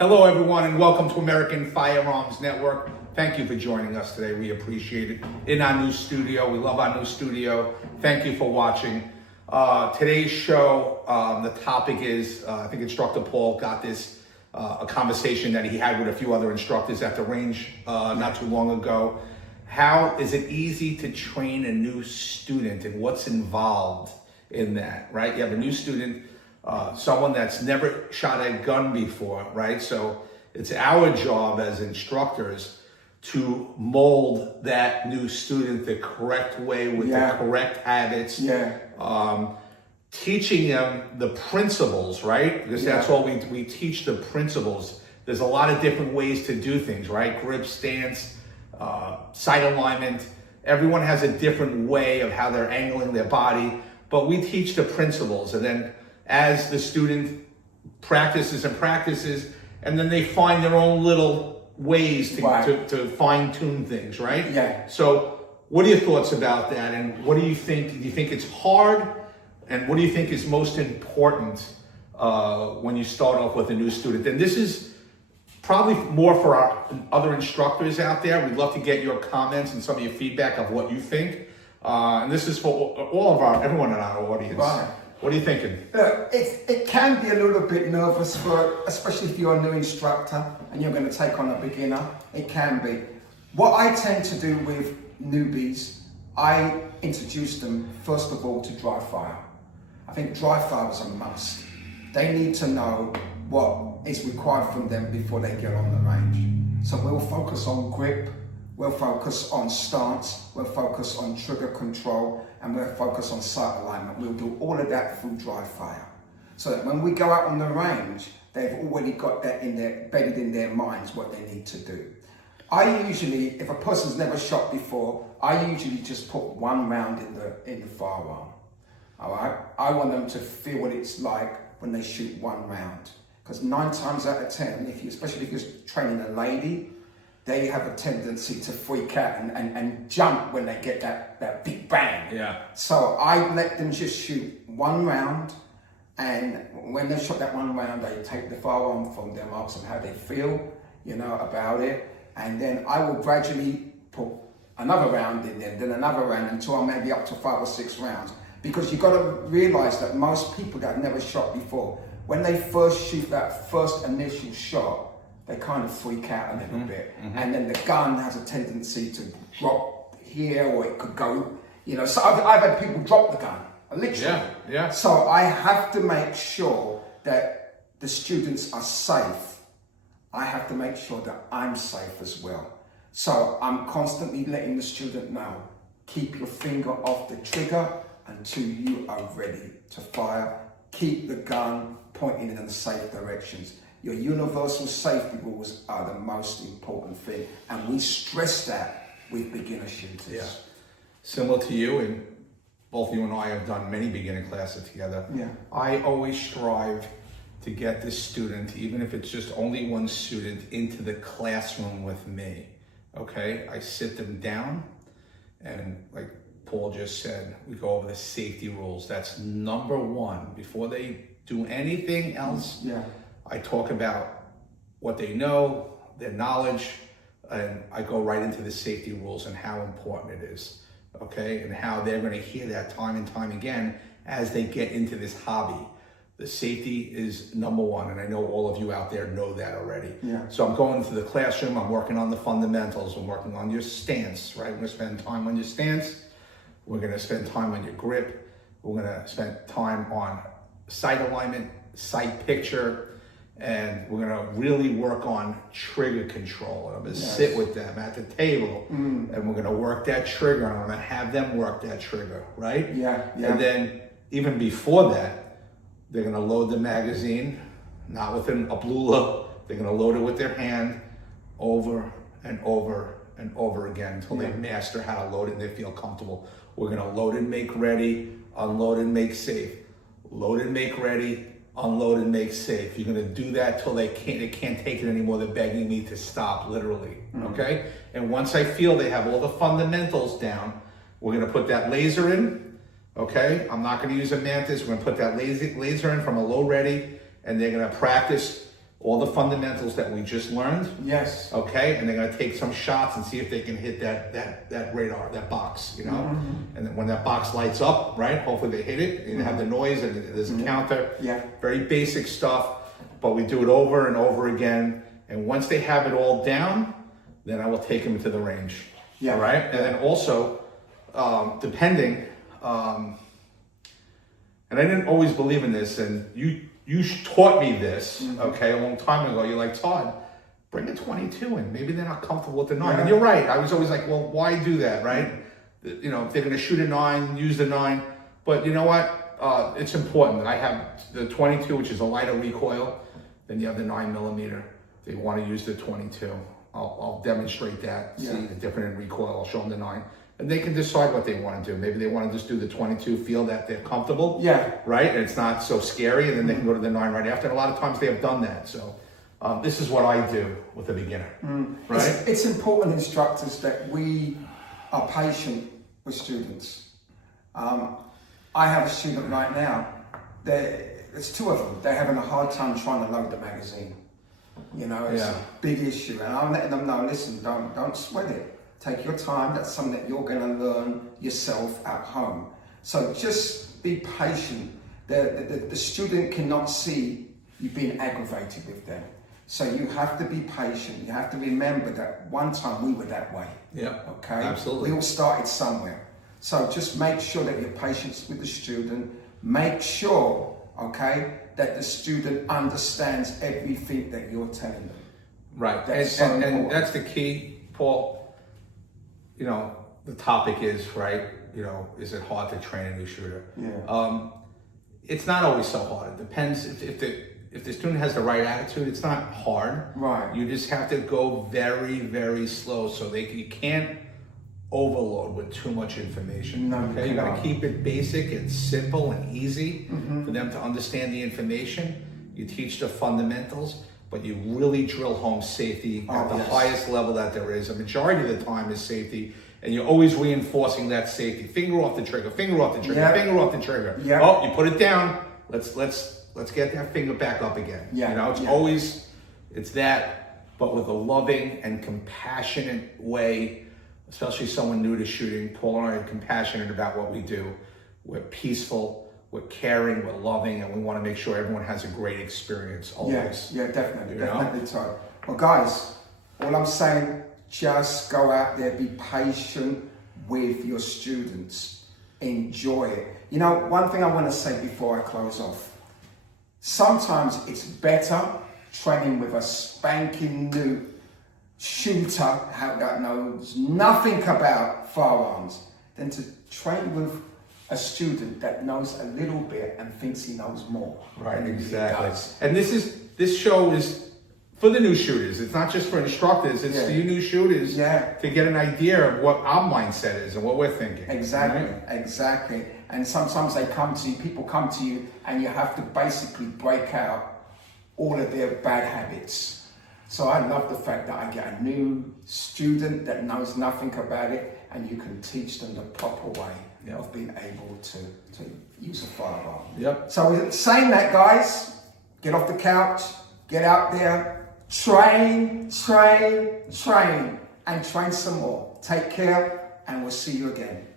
Hello, everyone, and welcome to American Firearms Network. Thank you for joining us today. We appreciate it. In our new studio, we love our new studio. Thank you for watching. Today's show, the topic is, I think Instructor Paul got this, a conversation that he had with a few other instructors at the range not too long ago. How is it easy to train a new student and what's involved in that, right? You have a new student, someone that's never shot a gun before, right? So it's our job as instructors to mold that new student the correct way with the correct habits. Teaching them the principles, right? Because that's what we teach, the principles. There's a lot of different ways to do things, right? Grip, stance, sight alignment. Everyone has a different way of how they're angling their body, but we teach the principles. And then as the student practices, and then they find their own little ways to fine-tune things, right? Yeah. So what are your thoughts about that? And what do you think? Do you think it's hard? And what do you think is most important when you start off with a new student? And this is probably more for our other instructors out there. We'd love to get your comments and some of your feedback of what you think. And this is for everyone in our audience. Right. What are you thinking? Look, it can be a little bit nervous especially if you're a new instructor and you're going to take on a beginner. It can be. What I tend to do with newbies, I introduce them first of all to dry fire. I think dry fire is a must. They need to know what is required from them before they get on the range. So we'll focus on grip, we'll focus on stance, we'll focus on trigger control, and we'll focus on sight alignment. We'll do all of that through dry fire. So that when we go out on the range, they've already got that embedded in their minds what they need to do. I usually, if a person's never shot before, I usually just put one round in the firearm. All right? I want them to feel what it's like when they shoot one round. Because 9 times out of 10, especially if you're training a lady, they have a tendency to freak out and jump when they get that big bang. Yeah. So I let them just shoot one round, and when they shot that one round, they take the firearm from them, ask them how they feel, about it, and then I will gradually put another round in there, then another round until I'm maybe up to 5 or 6 rounds. Because you've got to realize that most people that have never shot before, when they first shoot that first initial shot, they kind of freak out a little bit. And then the gun has a tendency to drop here, or it could go, so I've had people drop the gun, literally. Yeah. So I have to make sure that the students are safe. I have to make sure that I'm safe as well. So I'm constantly letting the student know, keep your finger off the trigger until you are ready to fire. Keep the gun pointing in the safe directions. Your universal safety rules are the most important thing, and we stress that with beginner shooters. Yeah. Similar to you, and both you and I have done many beginner classes together. Yeah. I always strive to get this student, even if it's just only one student, into the classroom with me. Okay? I sit them down, and like Paul just said, we go over the safety rules. That's number one. Before they do anything else, I talk about what they know, their knowledge, and I go right into the safety rules and how important it is, okay? And how they're gonna hear that time and time again as they get into this hobby. The safety is number one, and I know all of you out there know that already. Yeah. So I'm going into the classroom, I'm working on the fundamentals, I'm working on your stance, right? We're gonna spend time on your stance, we're gonna spend time on your grip, we're gonna spend time on sight alignment, sight picture, and we're gonna really work on trigger control. And I'm gonna sit with them at the table, and we're gonna work that trigger, and I'm gonna have them work that trigger, right? Yeah. And then even before that, they're gonna load the magazine, not with a blue load. They're gonna load it with their hand over and over and over again until they master how to load it and they feel comfortable. We're gonna load and make ready, unload and make safe. Load and make ready, unload and make safe. You're gonna do that till they can't take it anymore. They're begging me to stop, literally, okay? And once I feel they have all the fundamentals down, we're gonna put that laser in, okay? I'm not gonna use a mantis. We're gonna put that laser in from a low ready, and they're gonna practice all the fundamentals that we just learned. Yes. Okay, and they're gonna take some shots and see if they can hit that radar, that box, you know. Mm-hmm. And then when that box lights up, right? Hopefully they hit it. And have the noise and there's a counter. Yeah. Very basic stuff, but we do it over and over again. And once they have it all down, then I will take them to the range. Yeah. All right. And then also, depending, and I didn't always believe in this, and you taught me this, okay, a long time ago. You're like, Todd, bring a 22 in. Maybe they're not comfortable with the 9. Yeah. And you're right. I was always like, well, why do that, right? You know, if they're going to shoot a 9, use the 9. But you know what? It's important that I have the 22, which is a lighter recoil. Then you have the 9mm. If they want to use the 22, I'll demonstrate that. Yeah. See the different in recoil. I'll show them the 9. And they can decide what they want to do. Maybe they want to just do the 22, feel that they're comfortable. Yeah. Right? And it's not so scary, and then they can go to the 9 right after. And a lot of times they have done that. So this is what I do with a beginner. Right? It's important, instructors, that we are patient with students. I have a student right now. There's 2 of them. They're having a hard time trying to load the magazine. You know, it's a big issue. And I'm letting them know, listen, don't sweat it. Take your time. That's something that you're going to learn yourself at home. So just be patient. The student cannot see you being aggravated with them. So you have to be patient. You have to remember that one time we were that way. Yeah. Okay? Absolutely. We all started somewhere. So just make sure that you're patient with the student. Make sure, okay, that the student understands everything that you're telling them. Right. That's and that's the key, Paul. You know, the topic is, right, you know, is it hard to train a new shooter? Yeah. It's not always so hard. It depends if the student has the right attitude, it's not hard. Right. You just have to go very, very slow so you can't overload with too much information. No, okay? You gotta keep it basic and simple and easy for them to understand the information. You teach the fundamentals, but you really drill home safety at the highest level that there is. A majority of the time is safety, and you're always reinforcing that safety. Finger off the trigger, finger off the trigger, finger off the trigger. Yep. Oh, you put it down. Let's get that finger back up again. Yeah. You know, it's always, it's that, but with a loving and compassionate way, especially someone new to shooting. Paul and I are compassionate about what we do. We're peaceful. We're caring, we're loving, and we want to make sure everyone has a great experience always. Yeah, definitely, definitely, Todd. Well, guys, all I'm saying, just go out there, be patient with your students, enjoy it. You know, one thing I want to say before I close off, sometimes it's better training with a spanking new shooter that knows nothing about firearms than to train with a student that knows a little bit and thinks he knows more. Right, exactly. And this show is for the new shooters. It's not just for instructors. It's for you new shooters to get an idea of what our mindset is and what we're thinking. Exactly, right? exactly. And sometimes people come to you, and you have to basically break out all of their bad habits. So I love the fact that I get a new student that knows nothing about it, and you can teach them the proper way of being able to use a firearm. Yep. So saying that, guys, get off the couch, get out there, train, and train some more. Take care, and we'll see you again.